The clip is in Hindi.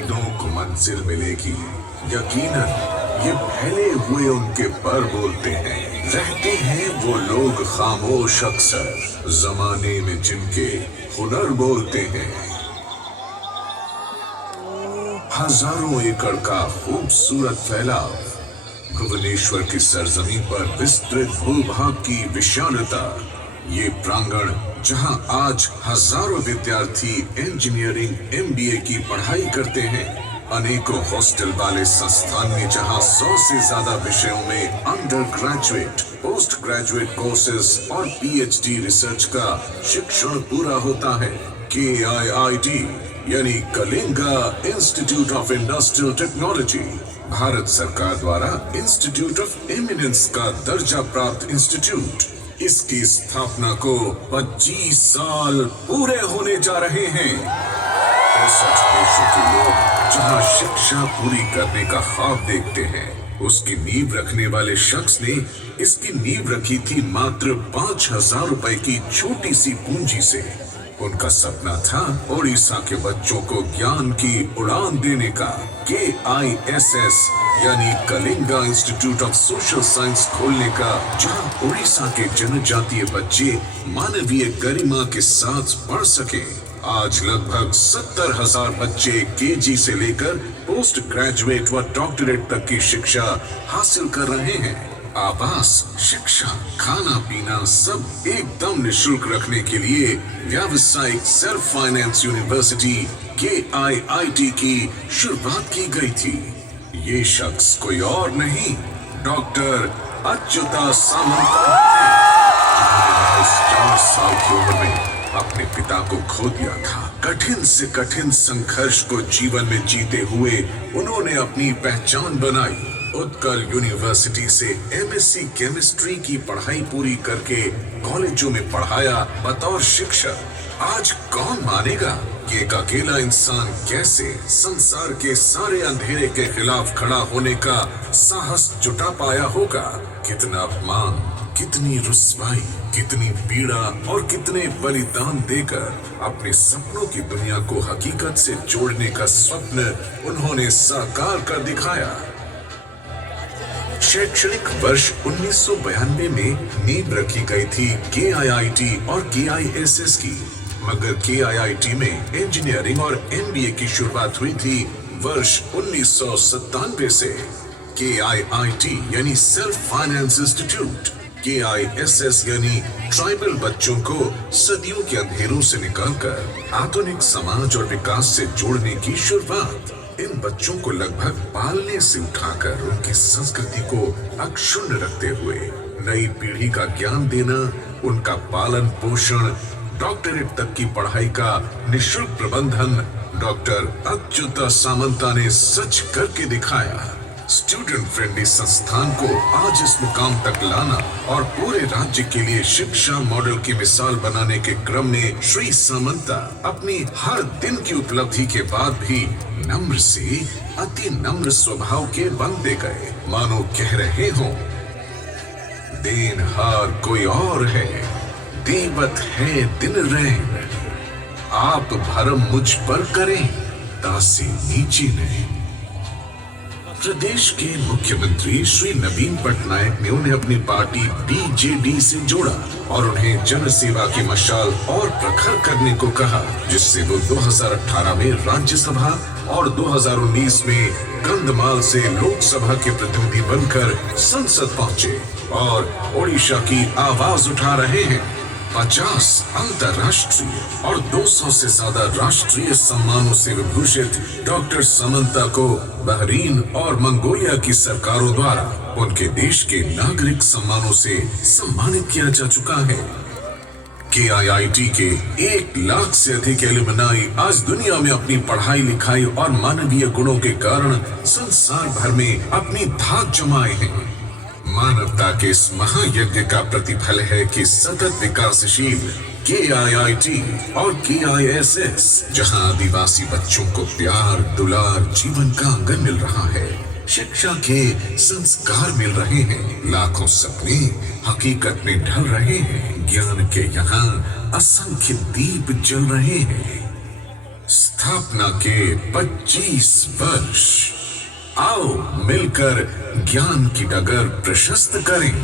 उम्मीदों को मंजिल मिलेगी। यकीनन ये फैले हुए उनके पर बोलते हैं। रहते हैं वो लोग खामोश अक्सर, जमाने में जिनके हुनर बोलते हैं। हजारों एकड़ का खूबसूरत फैलाव, भुवनेश्वर की सरजमीन पर विस्तृत भूभाग की विशालता, ये प्रांगण जहां आज हजारों विद्यार्थी इंजीनियरिंग एमबीए की पढ़ाई करते हैं, अनेकों हॉस्टल वाले संस्थान में जहां 100 से ज्यादा विषयों में under graduate, post graduate courses और पीएचडी रिसर्च का शिक्षण पूरा होता है। KIIT यानी Kalinga institute of industrial technology Bharat सरकार द्वारा इंस्टीट्यूट ऑफ एमिनेंस का दर्जा प्राप्त इंस्टीट्यूट। इसकी स्थापना को 25 साल पूरे होने जा रहे हैं। 65 देशों के लोग जहां शिक्षा पूरी करने का ख्वाब देखते हैं, उसकी नींव रखने वाले शख्स ने इसकी नींव रखी थी मात्र 5,000 रुपए की छोटी सी पूंजी से। उनका सपना था ओडिशा के बच्चों को ज्ञान की उड़ान देने का। KISS यानी Kalinga institute of social science खोलने का, जहां उड़ीसा के जनजातीय बच्चे मानवीय गरिमा के साथ पढ़ सके। आज लगभग 70,000 बच्चे KG से लेकर पोस्ट ग्रेजुएट व डॉक्टरेट तक की शिक्षा हासिल कर रहे हैं। आवास, शिक्षा, खाना पीना सब एकदम निःशुल्क रखने के लिए व्यावसायिक सेल्फ फाइनेंस यूनिवर्सिटी KIIT की शुरुआत की गई थी। ये शख्स कोई और नहीं, डॉक्टर अच्युता सामंता है। 4 साल की उम्र में अपने पिता को खो दिया था। कठिन से कठिन संघर्ष को जीवन में जीते हुए उन्होंने अपनी पहचान बनाई। उत्कल यूनिवर्सिटी से MSc केमिस्ट्री की पढ़ाई पूरी करके कॉलेजों में पढ़ाया बतौर शिक्षक। आज कौन मानेगा कि एक अकेला इंसान कैसे संसार के सारे अंधेरे के खिलाफ खड़ा होने का साहस जुटा पाया होगा। कितना अपमान, कितनी रुस्वाई, कितनी पीड़ा और कितने बलिदान देकर अपने सपनों की दुनिया को हकीकत से जोड़ने का स्वप्न उन्होंने साकार कर दिखाया। शैक्षणिक वर्ष 1992 में नींव रखी गई थी KIIT और KISS की, मगर KIIT में इंजीनियरिंग और MBA की शुरुआत हुई थी वर्ष 1997 से। KIIT यानी सेल्फ फाइनेंस इंस्टीट्यूट, KISS यानी ट्राइबल बच्चों को सदियों के अंधेरों से निकालकर आधुनिक समाज और विकास से जोड़ने की शुरुआत। इन बच्चों को लगभग पालने से उठाकर उनकी संस्कृति को अक्षुण्ण रखते हुए नई पीढ़ी का ज्ञान देना, उनका पालन पोषण, डॉक्टरेट तक की पढ़ाई का निःशुल्क प्रबंधन डॉक्टर अच्युता सामंता ने सच करके दिखाया। स्टूडेंट फ्रेंडली संस्थान को आज इस मुकाम तक लाना और पूरे राज्य के लिए शिक्षा मॉडल की मिसाल बनाने के क्रम में श्री सामंता अपनी हर दिन की उपलब्धि के बाद भी नम्र से अति नम्र स्वभाव के बनते गए। मानो कह रहे हों, देनहार कोई और है, देवत है दिन रैन, आप भरम मुझ पर करें, दासी नीचे नहीं। प्रदेश के मुख्यमंत्री श्री नवीन पटनायक ने उन्हें अपनी पार्टी BJD से जोड़ा और उन्हें जन सेवा की मशाल और प्रखर करने को कहा, जिससे वो 2018 में राज्यसभा और 2019 में कंधमाल से लोकसभा के प्रतिनिधि बनकर संसद पहुंचे और ओडिशा की आवाज उठा रहे हैं। 50 अंतर्राष्ट्रीय और 200 से ज्यादा राष्ट्रीय सम्मानों से विभूषित डॉक्टर सामंता को बहरीन और मंगोलिया की सरकारों द्वारा उनके देश के नागरिक सम्मानों से सम्मानित किया जा चुका है। KIIT के 1 लाख से अधिक एलुमनाई आज दुनिया में अपनी पढ़ाई लिखाई और मानवीय गुणों के कारण संसार भर में अपनी धाक जमाए हैं। मानवता के इस महायज्ञ का प्रतिफल है कि सतत विकासशील KIIT और KISS, जहां आदिवासी बच्चों को प्यार दुलार जीवन का आंगन मिल रहा है, शिक्षा के संस्कार मिल रहे हैं, लाखों सपने हकीकत में ढल रहे हैं, ज्ञान के यहाँ असंख्य दीप जल रहे हैं। स्थापना के 25 वर्ष। आओ मिलकर ज्ञान की डगर प्रशस्त करें।